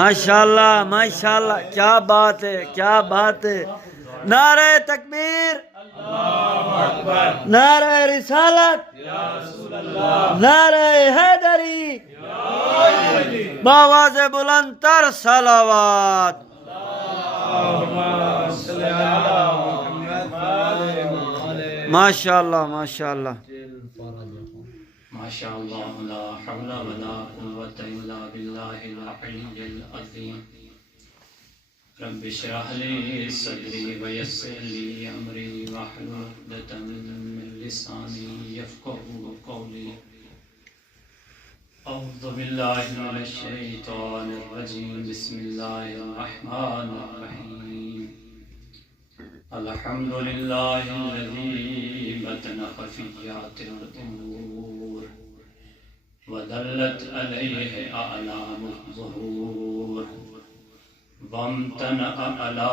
ماشاءاللہ ماشاءاللہ، کیا بات ہے کیا بات ہے. نعرہ تکبیر، نعرہ رسالت، نعرہ حیدری، بآواز بلند تر صلوات. ماشاءاللہ ماشاءاللہ. ما شاء الله لا حول ولا قوة إلا بالله العلي العظيم. رب اشرح لي صدري ويسر لي أمري واحلل عقدة من لساني يفقهوا قولي. أعوذ بالله من الشيطان الرجيم. بسم الله الرحمن الرحيم. الحمد لله الذي بطن خفيات الأمور ودلت عليه أعلام الظهور وامتنع على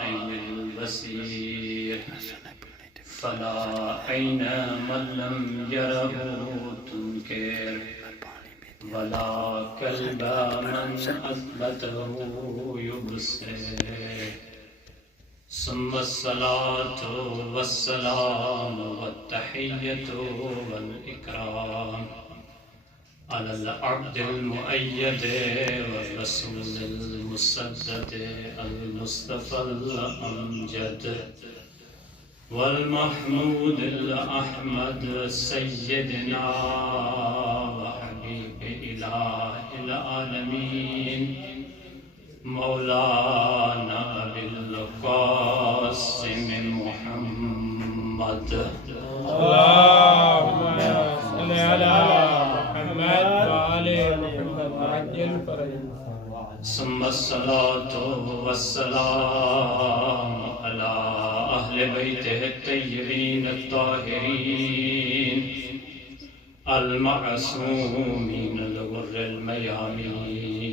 عين البصير فلا عين من لم يره تنكر ولا قلب من أثبته يبصر. ثم الصلاة والسلام والتحية والإكرام على العبد المؤيد والرسول المسدد المصطفى الأمجد والمحمود الأحمد سيدنا وحبيب إله العالمين مولانا أبي القاسم محمد. اللهم صل على محمد وآل محمد وعجل فرجهم. ثم الصلاة والسلام على أهل بيته الطيبين الطاهرين المعصومين الغر الميامين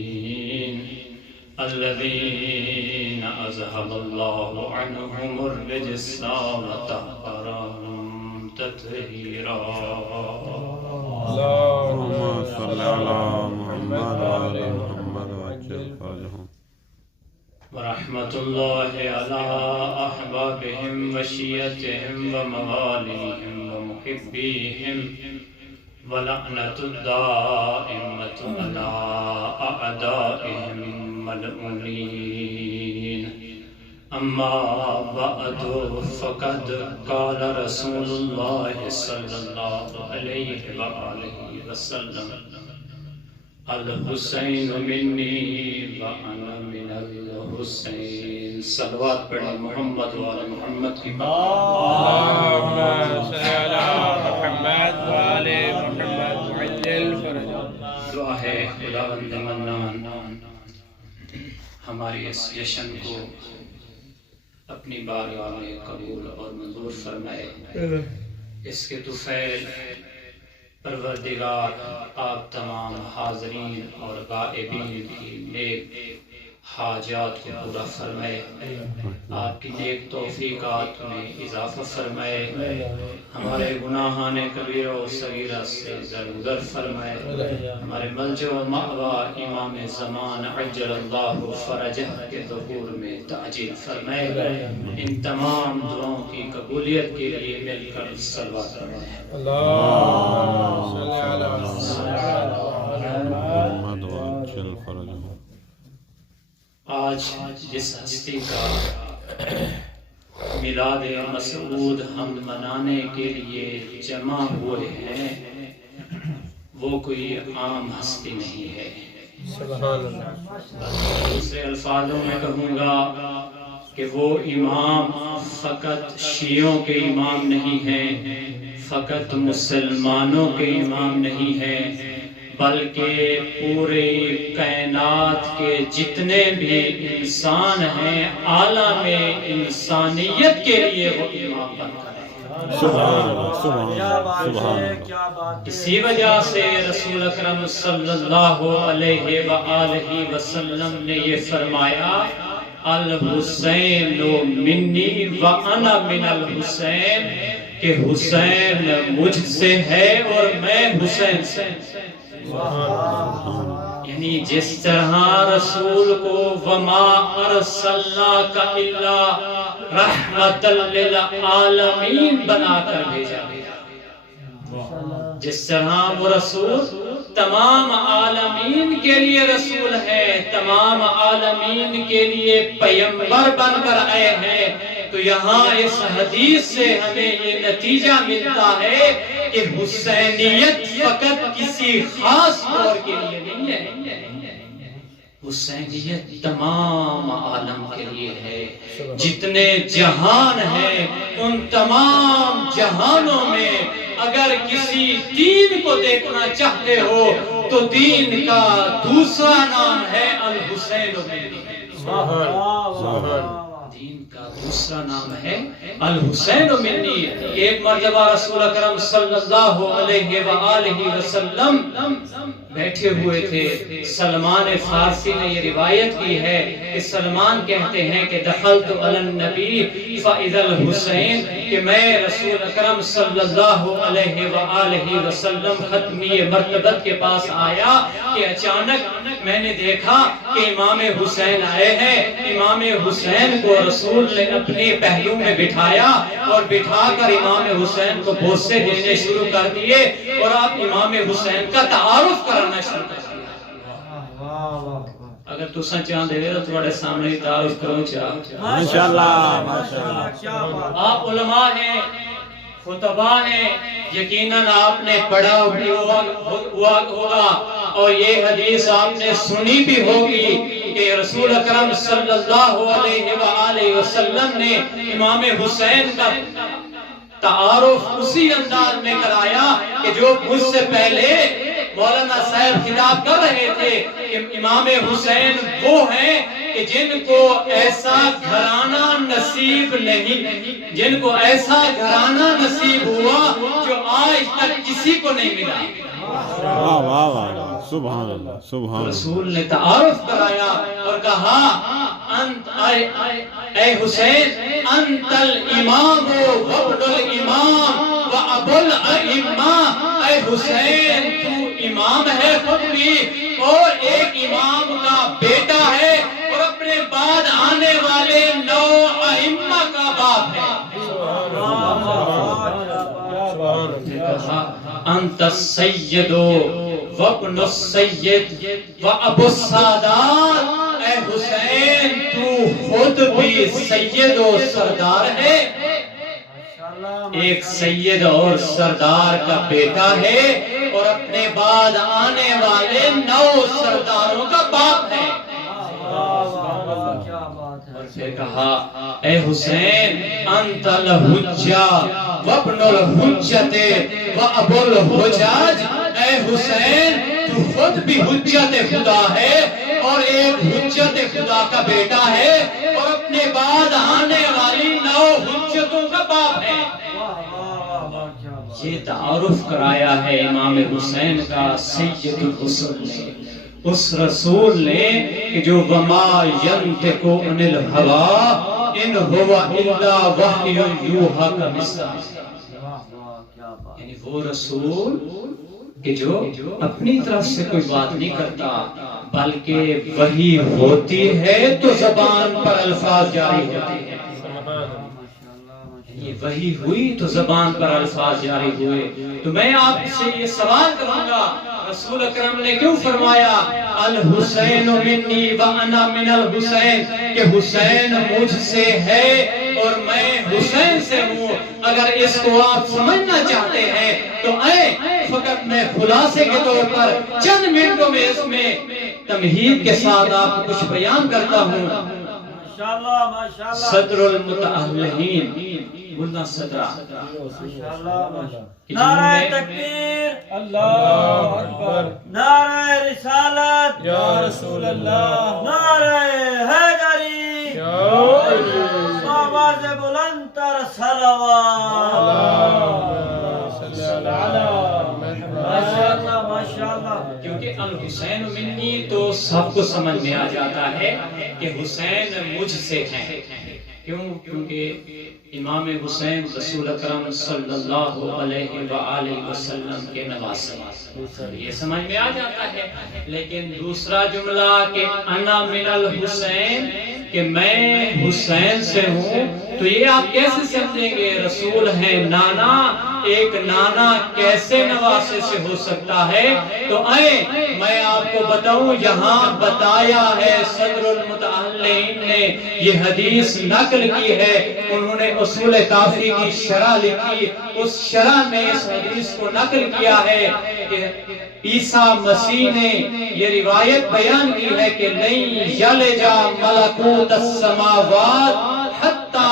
الذين أذهب الله عنهم الرجس وطهرهم تطهيرا. اللهم صل على محمد وآل محمد وعجل فرجهم. ورحمة الله على أحبابهم وشيتهم ومواليهم ومحبيهم ولعنة الدائمة على أعدائهم ملعونين. أما بعد فقد قال رسول الله صلى الله عليه وآله وسلم الحسين مني وأنا من الحسين. صلوات پڑھیں محمد وعلى محمد کی اللهم صل على محمد وآل محمد وعجل فرجهم. دعا ہے خداوند منان ہماری اس جشن کو اپنی بارگاہ میں قبول اور منظور فرمائے. اس کے طفیل پروردگار آپ تمام حاضرین اور غائبین کی نیک حاجات کو پورا فرمائے. آپ کی نیک توفیقات میں اضافہ فرمائے. ہمارے گناہان کبیرہ و صغیرہ سے درگزر فرمائے. ہمارے ملجأ و مأویٰ امام زمان عجل اللہ فرجہ کے ظہور میں تعجیل فرمائے. ان تمام دعاؤں کی قبولیت کے لیے مل کر صلوات پڑھیں. اللهم صل على محمد وعجل فرجهم. آج جس ہستی کا میلاد مسعود ہم منانے کے لیے جمع ہوئے ہیں وہ کوئی عام ہستی نہیں ہے. سبحان اللہ. دوسرے الفاظوں میں کہوں گا کہ وہ امام فقط شیعوں کے امام نہیں ہیں، فقط مسلمانوں کے امام نہیں ہیں، بلکہ پورے کائنات کے جتنے بھی انسان ہیں عالم انسانیت کے لیے وہ امام بن کر ہیں. سبحان اللہ سبحان اللہ سبحان اللہ. اسی وجہ سے رسول اکرم صلی اللہ علیہ وآلہ وسلم نے یہ فرمایا الحسین منی وانا من الحسین، کہ حسین مجھ سے ہے اور میں حسین سے. یعنی جس طرح رسول کو وما ارسلناک الا رحمت للعالمین بنا کر بھیجا، جس طرح وہ رسول تمام عالمین کے لیے رسول ہے، تمام عالمین کے لیے پیغمبر بن کر آئے ہیں، تو یہاں اس حدیث سے ہمیں یہ نتیجہ ملتا ہے کہ حسینیت فقط کسی خاص دور کے لیے نہیں ہے، حسینیت تمام عالم کے لیے ہے۔ جتنے جہان ہیں ان تمام جہانوں میں اگر کسی دین کو دیکھنا چاہتے ہو تو دین کا دوسرا نام ہے الحسین منی، دین کا دوسرا نام ہے الحسین منی۔ ایک مرتبہ رسول اکرم صلی اللہ علیہ وآلہ وسلم بیٹھے ہوئے تھے، سلمان فارسی نے یہ روایت کی ہے کہ سلمان کہتے ہیں کہ دخلت علی النبی فاذا الحسین، کہ میں رسول اکرم صلی اللہ علیہ وآلہ وسلم ختمی مرتبت کے پاس آیا کہ اچانک میں نے دیکھا کہ امام حسین آئے ہیں۔ امام حسین کو رسول نے اپنے پہلو میں بٹھایا اور بٹھا کر امام حسین کو بوسے دینے شروع کر دیے اور آپ امام حسین کا تعارف کرنا شروع کر دیا۔ اگر تساں چاہندے ہو تو تواڈے سامنے ہی تعارف کروں چاہ ماشاءاللہ ماشاءاللہ۔ آپ علماء ہیں، خطباء ہیں، یقیناً آپ نے پڑھا بھی ہوگا اور یہ حدیث آپ نے سنی بھی ہوگی کہ رسول اکرم صلی اللہ علیہ وآلہ وسلم نے امام حسین کا تعارف اسی انداز میں کرایا کہ جو مجھ سے پہلے مولانا صاحب خطاب کر رہے تھے کہ امام حسین وہ ہیں کہ جن کو ایسا گھرانہ نصیب نہیں، جن کو ایسا گھرانہ نصیب ہوا جو آج تک کسی کو نہیں ملا۔ واہ واہ واہ، سبحان اللہ سبحان اللہ۔ رسول نے تعارف کرایا اور کہا اے حسین انت الامام وابن الامام وابو الائمہ، اے حسین تو امام ہے خود بھی اور ایک امام کا بیٹا ہے اور اپنے بعد آنے والے 9 ائمہ کا باپ ہے۔ انت السید وابن السید وابو السادات، اے حسین تو خود بھی سید و سردار ہے، ایک سید اور سردار کا بیٹا ہے اور اپنے بعد آنے والے 9 سرداروں کا باپ ہے۔ اور پھر کہا اے حسین انت الحجہ وابن الحجت وابو الحجاج، اے حسین تو خود بھی حجت خدا ہے اور ایک حجت خدا کا بیٹا ہے اور اپنے بعد آنے والی 9 حجتوں کا باپ ہے۔ یہ تعارف کرایا ہے امام حسین کا سید الرسل نے، اس رسول نے کہ جو وما ینطق عن الہوی ان هو الا وحی یوحی کا مثال، یعنی وہ رسول کہ جو اپنی طرف سے کوئی بات نہیں کرتا بلکہ وحی ہوتی ہے تو زبان پر الفاظ جاری ہوتے ہیں، یہ وحی ہوئی تو زبان پر الفاظ جاری ہوئے۔ تو میں آپ سے یہ سوال کروں گا رسول اکرم نے کیوں فرمایا الحسین منی وانا من الحسین، کہ حسین مجھ سے ہے اور میں حسین سے ہوں۔ اگر اس کو آپ سمجھنا چاہتے ہیں تو فقط میں خلاصے کے طور پر چند منٹوں میں اس میں تمہید کے ساتھ آپ کو کچھ بیان کرتا ہوں۔ صدر المتأہلین ملا صدرہ، نعرہ تکبیر، اللہ اکبر، نعرہ رسالت یا رسول اللہ، نعرہ حیدری، آواز بلند تر صلوات، ماشاءاللہ ماشاءاللہ۔ کیونکہ الحسین منی تو سب کو سمجھ میں آ جاتا ہے کہ حسین مجھ سے ہیں، کیونکہ امام حسین رسول اکرم صلی اللہ علیہ وآلہ وسلم کے نواسے، یہ سمجھ میں آ جاتا ہے۔ لیکن دوسرا جملہ کہ انا من الحسین، کہ میں حسین سے ہوں، تو یہ آپ کیسے سمجھیں گے؟ رسول ہیں نانا، ایک نانا کیسے نواسے سے ہو سکتا ہے؟ تو آئیں میں آپ کو بتاؤں، یہاں بتایا ہے صدر المتعلقین نے یہ حدیث نقل کی ہے، انہوں نے اصول کافی کی شرح لکھی، اس شرح میں اس حدیث کو نقل کیا ہے کہ عیسیٰ مسیح نے یہ روایت بیان کی ہے کہ نہیں یلجا ملکوت السماوات حتی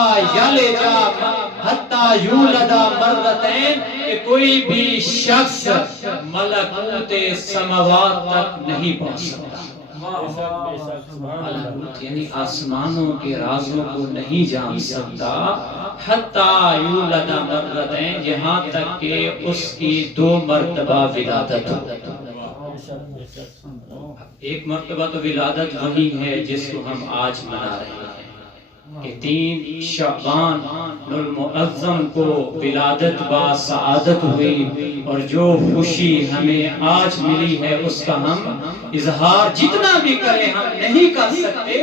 یولدا مرتین، کہ کوئی بھی شخص ملکوت سماوات تک نہیں پہنچ سکتا، یعنی آسمانوں کے رازوں کو نہیں جان سکتا، حتی یولدا مرتین، یہاں تک کہ اس کی 2 مرتبہ ولادت ہو۔ ایک مرتبہ تو ولادت وہی ہے جس کو ہم آج منا رہے ہیں کہ 3 شعبان المعظم کو ولادت با سعادت ہوئی، اور جو خوشی ہمیں آج ملی ہے اس کا ہم اظہار جتنا بھی کریں ہم نہیں کر سکتے۔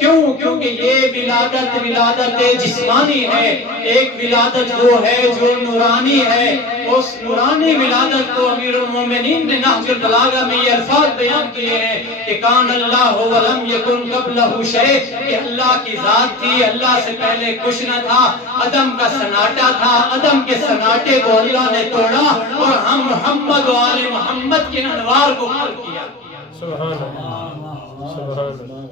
کیوں؟ کیونکہ یہ ولادت جسمانی ہے، ایک ولادت وہ ہے جو نورانی ہے۔ اس نورانی ولادت کو امیر المومنین نے نہج البلاغہ میں یہ الفاظ بیان کیے ہیں کہ کان اللہ ولم یکن قبلہ شیء، کہ اللہ کی ذات تھی، اللہ سے پہلے کچھ نہ تھا، عدم کا سناٹا تھا، عدم کے سناٹے کو اللہ نے توڑا اور ہم محمد و آل محمد کے انوار کو کھل کیا۔ سبحان اللہ، سبحان اللہ۔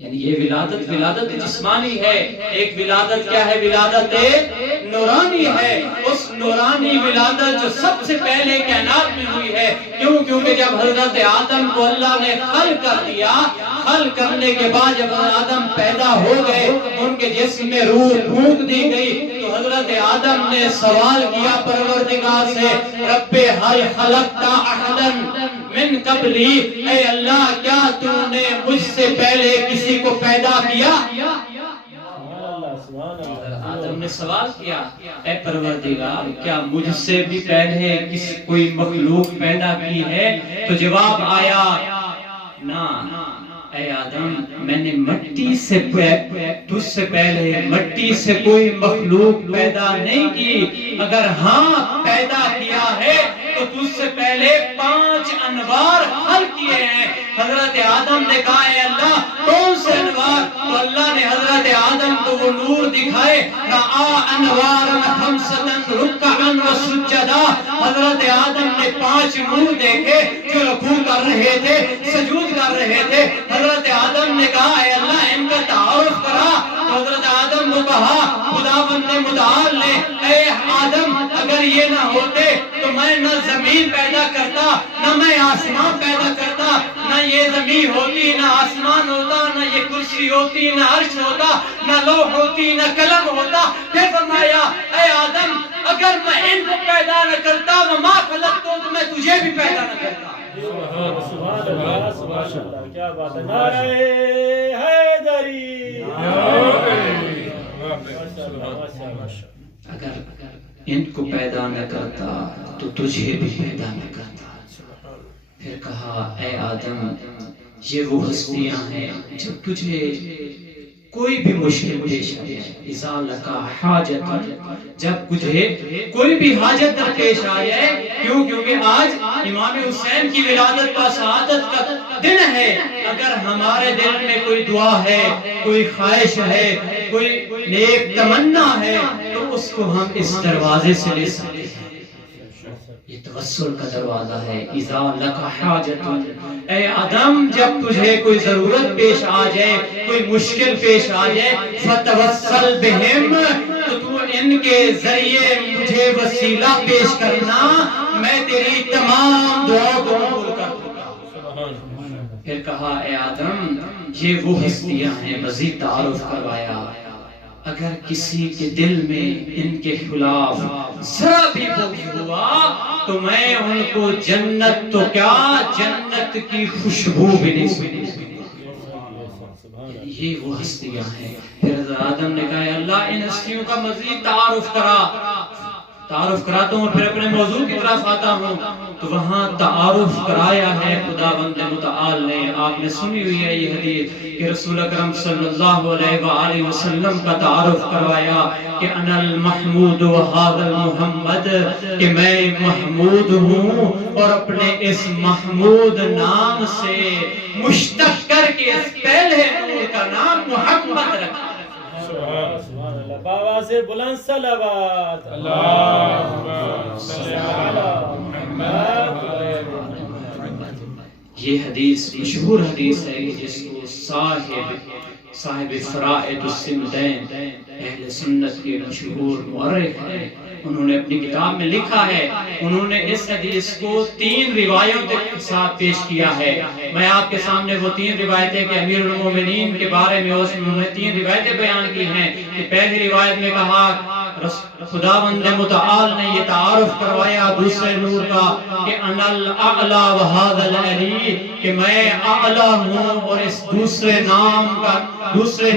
یعنی یہ ولادت جسمانی ہے، ایک ولادت کیا ہے؟ ولادت نورانی ہے۔ اس نورانی ولادت جو سب سے پہلے کائنات میں ہوئی ہے، کیوں؟ کیونکہ جب حضرت آدم کو اللہ نے خلق کر دیا، خلق کرنے کے بعد جب آدم پیدا ہو گئے، ان کے جسم میں روح پھونک دی گئی، تو حضرت آدم نے سوال کیا پروردگار سے، رب ہل خلقت احدا من قبلی، اے اللہ کیا تو نے مجھ سے پہلے کسی کو پیدا کیا؟ آدم نے سوال کیا، اے پروردگار کیا مجھ سے بھی پہلے کوئی مخلوق پیدا کی ہے؟ تو جواب آیا نا، اے آدم میں نے مٹی سے تجھ سے پہلے مٹی سے کوئی مخلوق پیدا نہیں کی، اگر ہاں پیدا کیا ہے تو تجھ سے پہلے 5 انوار حل کیے ہیں۔ حضرت آدم نے کہا اے اللہ کون سے انوار؟ تو اللہ نے حضرت آدم کو وہ نور دکھائے، رآ انوارا خمسطا رکعا وسجدا، حضرت آدم نے 5 نور دیکھے جو رکوع کر رہے تھے، سجود کر رہے تھے۔ حضرت آدم نے کہا اے اللہ ان کا تعارف کرا، حضرت آدم کو کہا خداوند متعال نے، اے آدم اگر یہ نہ ہوتے تو میں نہ زمین پیدا کرتا، نہ میں آسمان پیدا کرتا، نہ یہ زمین ہوتی، نہ آسمان ہوتا، نہ یہ کرسی ہوتی، نہ عرش ہوتا، نہ لوح ہوتی، نہ قلم ہوتا۔ پھر فرمایا اے آدم اگر میں ان کو پیدا نہ کرتا وما خلقت، تو میں تجھے بھی پیدا نہ کرتا۔ سبحان اللہ، سبحان اللہ، کیا بات ہے، نعرہ حیدری، اگر ان کو پیدا نہ کرتا تو تجھے بھی پیدا نہ کرتا۔ پھر کہا اے آدم یہ وہ ہستیاں ہیں جب تجھے کوئی بھی مشکل پیش آئے، اذا لکا حاجت، جب تجھے کوئی بھی حاجت پیش آ جائے، کیونکہ آج امام حسین کی ولادت کا سعادت کا دن ہے، اگر ہمارے دل میں کوئی دعا ہے، کوئی خواہش ہے، کوئی نیک تمنا ہے، تو اس کو ہم اس دروازے سے لے سکتے ہیں۔ یہ توسل کا دروازہ ہے، اذا لکا حاجت، اے آدم جب تجھے کوئی ضرورت پیش آ جائے، کوئی مشکل پیش آ جائے، فتوسل بہم، تو تو ان کے ذریعے مجھے وسیلہ پیش کرنا، میں تیری تمام دعاؤں کو قبول کر دوں گا۔ پھر کہا اے آدم یہ وہ ہستیاں ہیں، مزید تعارف کروایا، اگر کسی کے دل میں ان کے خلاف ذرا بھی بغض ہوا تو میں ان کو جنت تو کیا جنت کی خوشبو بھی نہیں سکتی۔ یہ وہ ہستیاں ہیں. پھر حضرت آدم نے کہا اللہ ان ہستیوں کا مزید تعارف کراتا ہوں اور پھر اپنے موضوع کی طرف آتا ہوں. تو وہاں تعارف کرایا ہے خداوند متعال نے. آپ نے سنی ہوئی ہے یہ حدیث کہ رسول اکرم صلی اللہ علیہ وآلہ وسلم کا تعارف کروایا کہ انا المحمود و ھذا المحمد، کہ میں محمود ہوں اور اپنے اس محمود نام سے مشتق کر کے اس پہلے نور کا نام محمد رکھا. سبحان اللہ. بابا سے بلند صلوات. اللہم صلی علی محمد. یہ حدیث مشہور حدیث ہے جس کو صاحب فرائد السندین اہل سنت کے مشہور مورخ ہیں، انہوں نے اپنی کتاب میں لکھا ہے. انہوں نے اس حدیث کو 3 روایتوں کے ساتھ پیش کیا ہے. میں آپ کے سامنے وہ 3 روایتیں کہ امیر المومنین کے بارے میں انہوں نے 3 روایتیں بیان کی ہیں. کہ پہلی روایت میں کہا خداوند متعال نے یہ تعارف کروایا دوسرے نور کا کہ انا الاعلی و ھذا العلی، کہ میں اعلی ہوں اور اس دوسرے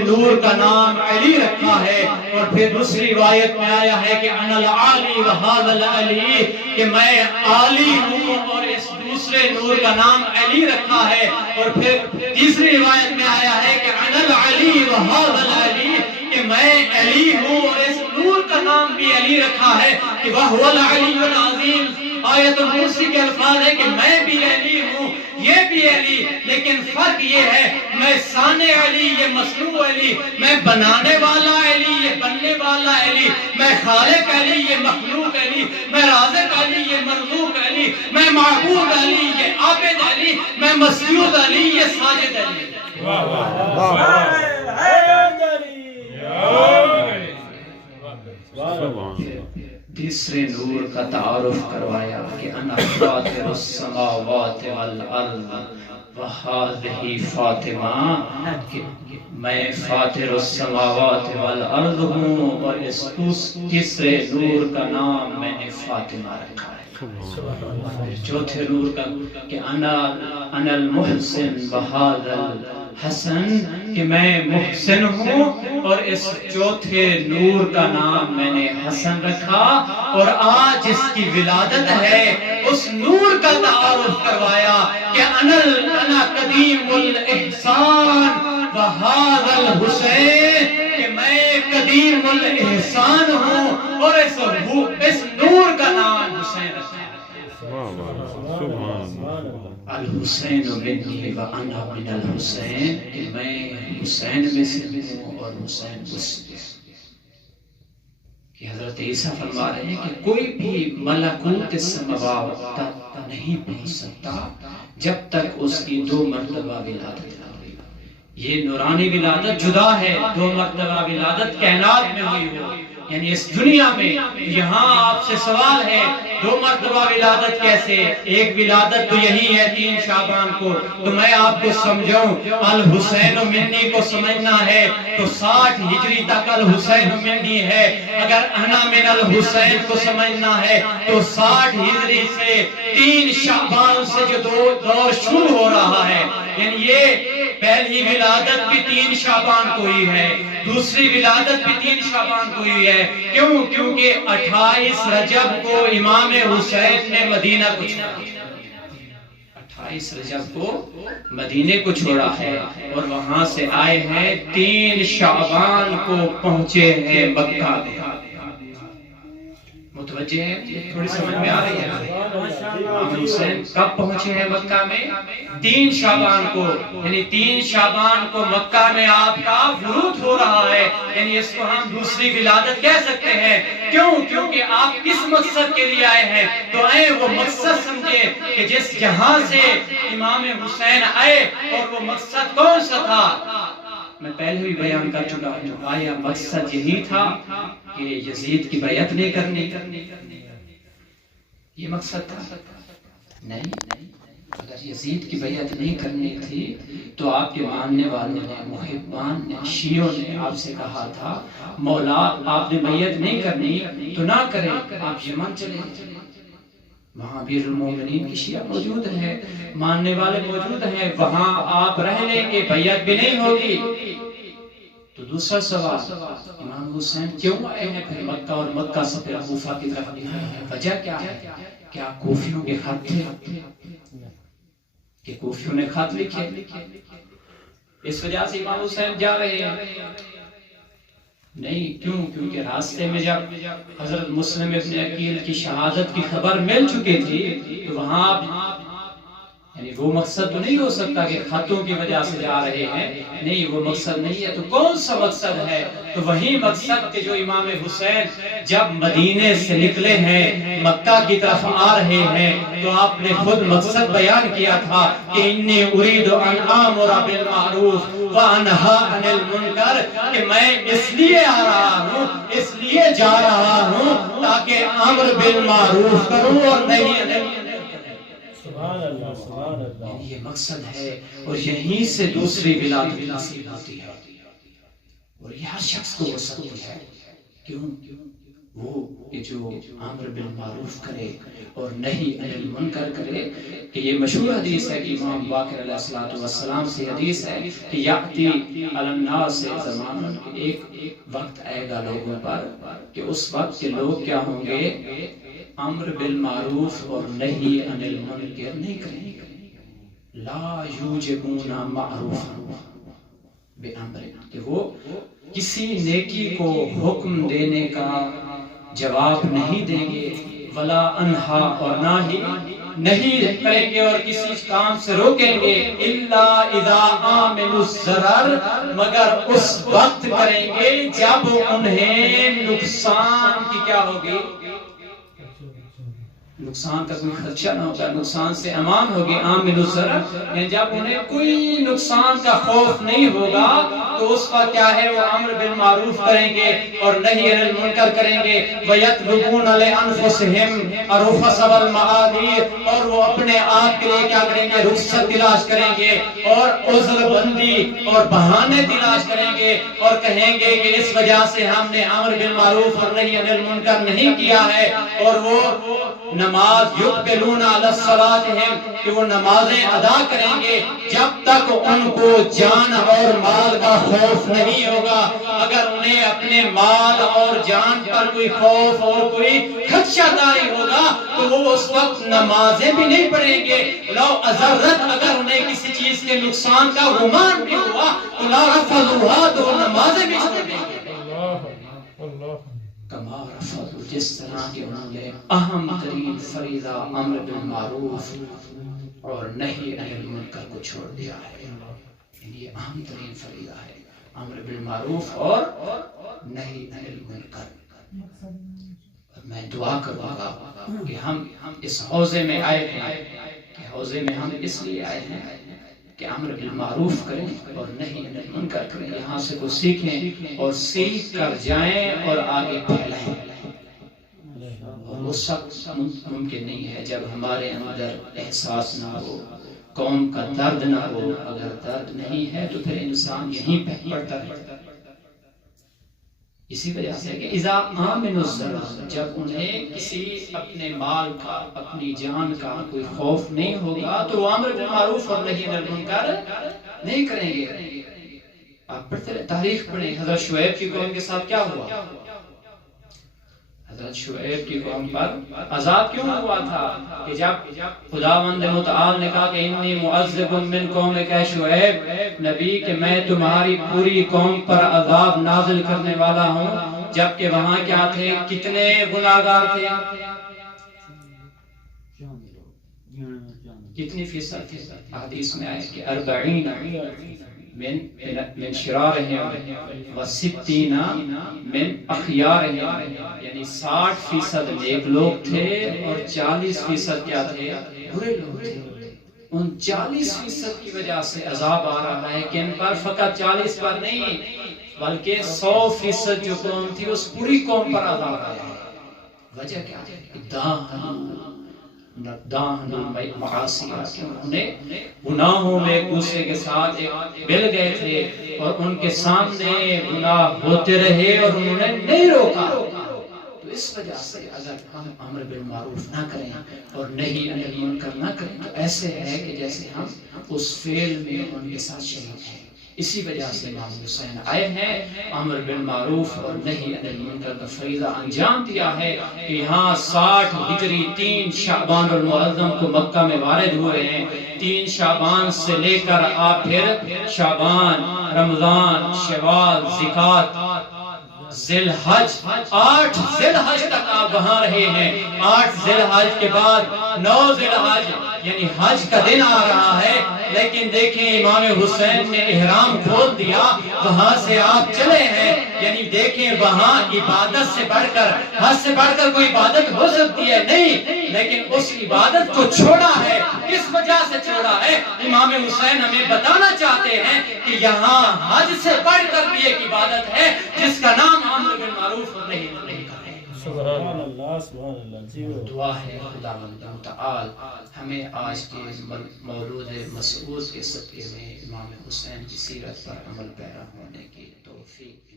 نور کا نام علی رکھا ہے. اور پھر دوسری روایت میں آیا ہے کہ انا العالی و ھذا العلی، کہ میں عالی ہوں اور اس دوسرے نور کا نام علی رکھا ہے. اور پھر تیسری روایت میں آیا ہے کہ انا العلی و ھذا العلی، کہ میں علی ہوں اور اس نور کا نام بھی علی رکھا ہے. کہ وَهُوَ الْعَلِيُّ الْعَظِيمُ، آیت الکرسی کے الفاظ ہے کہ میں بھی علی ہوں، یہ بھی علی، لیکن فرق یہ ہے میں صانع علی، یہ مصنوع علی، میں بنانے والا علی، یہ بننے والا علی، میں خالق علی، یہ مخلوق علی، میں رازق علی، یہ مرزوق علی، میں معبود علی، یہ عابد علی، میں مسجود علی، یہ ساجد علی. تیسرے نور کا تعارف کروایا کہ انا فاطر السماوات والارض وہذہ فاطمہ، کہ میں فاطر السماوات والارض ہوں اور اس تیسرے نور کا نام میں نے فاطمہ رکھا ہے. چوتھے نور کا کہ انا المحسن وھذا الحسن، کہ میں محسن ہوں اور اس چوتھے نور کا نام میں نے حسن رکھا. اور آج جس کی ولادت ہے اس نور کا تعارف کروایا کہ انا قدیم الاحسان وھذا الحسین، کہ میں قدیم الاحسان ہوں اور اس نور کا نام حسین رکھا. الحسین منی و انا من الحسین، کہ میں حسین میں سے ہوں اور حسین مجھ سے. کہ حضرت عیسیٰ فرما رہے ہیں کہ کوئی بھی ملکوت السماوات تک نہیں پہنچ سکتا جب تک اس کی 2 مرتبہ ولادت نہ ہوئی. یہ نورانی ولادت جدا ہے، 2 مرتبہ ولادت کائنات میں ہوئی ہو، یعنی اس دنیا میں. یہاں آپ سے سوال ہے 2 مرتبہ ولادت کیسے؟ ایک ولادت تو یہی ہے 3 شعبان کو. تو میں آپ کو سمجھاؤں، الحسین منی کو سمجھنا ہے تو 60 ہجری تک الحسین منی ہے. اگر انا من الحسین کو سمجھنا ہے تو 60 ہجری سے 3 شعبان سے جو دور شروع ہو رہا ہے، یعنی یہ پہلی ولادت بھی 3 شعبان کو ہی ہے، دوسری ولادت بھی 3 شعبان کو ہی ہے. کیوں؟ کیونکہ 28 رجب کو امام حسین نے مدینہ کو چھوڑا. 28 رجب کو مدینے کو چھوڑا ہے اور وہاں سے آئے ہیں 3 شعبان کو پہنچے ہیں مکہ میں. متوجہ ہے؟ تھوڑی سمجھ میں آ رہی ہے؟ امام حسین کب پہنچے ہیں مکہ میں؟ 3 شعبان کو، یعنی 3 شعبان کو مکہ میں آپ کا ورود ہو رہا ہے. یعنی اس کو ہم دوسری ولادت کہہ سکتے ہیں. کیوں؟ کیونکہ آپ کس مقصد کے لیے آئے ہیں؟ تو آئے وہ مقصد سمجھے کہ جس جہاں سے امام حسین آئے، اور وہ مقصد کون سا تھا؟ میں پہلے بھی بیان کر چکا ہوں. آیا مقصد یہی تھا کہ یزید کی بیعت نہیں کرنی؟ یہ مقصد تھا؟ نہیں. اگر یزید کی بیعت نہیں کرنی تھی تو آپ کے ماننے والوں نے، محبان نے، شیعوں نے آپ سے کہا تھا مولا آپ نے بیعت نہیں کرنی تو نہ کریں، آپ یمن چلے. وہاں امیر المومنین کی شیعہ موجود ہیں، ماننے والے موجود ہیں، وہاں آپ رہ لیں گے، بیعت بھی نہیں ہوگی۔ تو دوسرا سوال، امام حسین کیوں آئے ہیں پھر مکہ اور مکہ سے پھر کوفہ کی طرف نکلے ہیں؟ وجہ کیا ہے؟ کیا کوفیوں کے خط تھے کہ کوفیوں نے خط لکھے؟ اس وجہ سے امام حسین جا رہے ہیں؟ نہیں، کیوں؟ کیونکہ راستے میں جب حضرت مسلم ابن عقیل کی شہادت کی خبر مل چکی تھی تو وہاں یعنی وہ مقصد تو نہیں ہو سکتا کہ خطوں کی وجہ سے جا رہے ہیں، نہیں وہ مقصد نہیں ہے، تو کون سا مقصد ہے؟ تو وہی مقصد کہ جو امام حسین جب مدینے سے نکلے ہیں مکہ کی طرف آ رہے ہیں تو آپ نے خود مقصد بیان کیا تھا کہ انی ارید ان آمر بالمعروف وانہا عن المنکر، کہ میں اس لیے آ رہا ہوں، اس لیے جا رہا ہوں تاکہ امر بالمعروف کروں اور نہیں عن المنکر۔ سبحان اللہ، سبحان اللہ، یہ مقصد ہے، اور یہیں سے دوسری ولادت نصیب ہوتی ہے، اور یہ ہر شخص کو ہو سکتی ہے۔ کیوں؟ وہ کہ جو امر بالمعروف کرے اور نہی عن المنکر کرے، کہ یہ مشہور حدیث ہے کہ امام باقر علیہ الصلوۃ والسلام سے حدیث ہے کہ یأتی علی الناس زمان، ایک وقت آئے گا لوگوں پر کہ اس وقت کے لوگ کیا ہوں گے؟ امر بالمعروف اور نہی عن المنکر نہیں کریں گے، لا یوجبون معروفا بامر، کہ وہ کسی نیکی کو حکم دینے کا جواب نہیں دیں گے، ولا انہا، اور نہ ہی نہیں کریں گے اور کسی کام سے روکیں گے، الا اذا آمنوا الضرر، مگر اس وقت کریں گے جب انہیں نقصان کی کیا ہوگی؟ نقصان کا کوئی خدشہ نہ ہوگا، نقصان سے امان ہوگی۔ آمنوا الضرر، یعنی جب انہیں کوئی نقصان کا خوف نہیں ہوگا تو اس کا کیا ہے؟ وہ امر بالمعروف کریں گے اور نہی عن المنکر کریں گے۔ وَيَطْلُبُونَ لِأَنفُسِهِمْ الرُّخَصَ وَالْمَعَاذِيرَ، اور وہ اپنے آپ کے لیے کیا کریں گے؟ رخصت تلاش کریں گے اور عذر بندی اور بہانے تلاش کریں گے، اور کہیں گے کہ اس وجہ سے ہم نے امر بالمعروف اور نہی عن المنکر نہیں کیا ہے۔ اور وہ نماز یقبلون علی صلاتہم، کہ وہ نمازیں ادا کریں گے جب تک ان کو جان اور مال کا خوف نہیں ہوگا۔ اگر انہیں اپنے مال اور جان پر کوئی خوف اور کوئی خدشہ داری ہوگا تو وہ اس وقت نمازیں بھی نہیں پڑھیں گے۔ لو اضرت، اگر انہیں کسی چیز کے نقصان کا گمان بھی ہوا تو لا رفضوها، تو وہ نمازیں بھی چھوڑ دیں گے۔ کما رفضوا، جس طرح کہ انہوں نے اہم ترین فریضہ امر بالمعروف اور نہی عن المنکر کو چھوڑ دیا ہے۔ یہ اہم ترین فریضہ ہے، امر بالمعروف اور نہی عن المنکر۔ میں دعا کروں گا کہ ہم اس حوضے میں آئے ہیں، کہ حوضے میں ہم اس لیے آئے ہیں کہ امر بالمعروف کریں اور نہی عن المنکر کریں، یہاں سے کچھ سیکھیں اور سیکھ کر جائیں اور آگے پھیلائیں۔ اور وہ سب ممکن نہیں ہے جب ہمارے اندر احساس نہ ہو، قوم کا درد نہ ہو۔ اگر درد نہیں ہے تو پھر انسان یہیں پہ پڑتا رہتا ہے۔ اسی وجہ سے کہ اذا آمنوا الضرر، جب انہیں کسی اپنے مال کا، اپنی جان کا کوئی خوف نہیں ہوگا تو وہ امر بالمعروف اور نہی عن المنکر نہیں کریں گے۔ آپ پڑھتے رہے، تاریخ پڑھیں، حضرت شعیب کی قوم کے ساتھ کیا ہوا؟ حضرت شعیب کی قوم پر عذاب کیوں ہوا تھا؟ کہ جب خداوند متعال نے کہا کہ انی معذب من قومک شعیب، نبی کہ میں تمہاری پوری قوم پر عذاب نازل کرنے والا ہوں، جبکہ وہاں کیا تھے؟ کتنے گناہگار تھے؟ کتنی فیصد تھے؟ حدیث میں آئے کہ 40 من شرارہم و60 من اخیارہم، یعنی 60% نیک لوگ تھے اور 40% کیا تھے؟ برے لوگ تھے۔ ان 40% کی وجہ سے عذاب آ رہا ہے کہ ان پر فقط 40 پر نہیں بلکہ 100% جو قوم تھی اس پوری قوم پر عذاب آیا ہے۔ وجہ کیا ہے؟ دان المعاصی، انہوں نے گناہوں میں ایک دوسرے کے ساتھ مل گئے تھے اور ان کے سامنے گناہ ہوتے رہے اور انہوں نے نہیں روکا۔ تو اس وجہ سے اگر ہم امر بالمعروف نہ کریں اور نہی عن المنکر نہ کریں تو ایسے ہے کہ جیسے ہم اس فعل میں ان کے ساتھ شریک ہیں۔ اسی وجہ سے امام حسین آئے ہیں، امر بالمعروف اور نہی عن المنکر کا فریضہ انجام دیا ہے کہ یہاں 60 ہجری 3 شعبان المعظم کو مکہ میں وارد ہوئے ہیں۔ 3 شعبان سے لے کر آپ پھر شعبان، رمضان، شوال، ذکات، ذی الحج، 8 ذی الحج تک آپ وہاں رہے ہیں۔ 8 ذی الحج کے بعد 9 ذی الحج یعنی حج کا دن آ رہا ہے، لیکن دیکھیں امام حسین نے احرام کھول دیا، وہاں سے آپ چلے ہیں، یعنی دیکھیں وہاں عبادت سے بڑھ کر، حج سے بڑھ کر کوئی عبادت ہو سکتی ہے نہیں، لیکن اس عبادت کو چھوڑا ہے۔ کس وجہ سے چھوڑا ہے؟ امام حسین ہمیں بتانا چاہتے ہیں کہ یہاں حج سے بڑھ کر بھی ایک عبادت ہے جس کا نام امر بالمعروف اور نہی عن المنکر ہے۔ سبحان اللہ سبحان اللہ جی دعا ہے خداوند متعال ہمیں آج کے مولود مسعود کے صدقے میں امام حسین کی سیرت پر عمل پیرا ہونے کی توفیق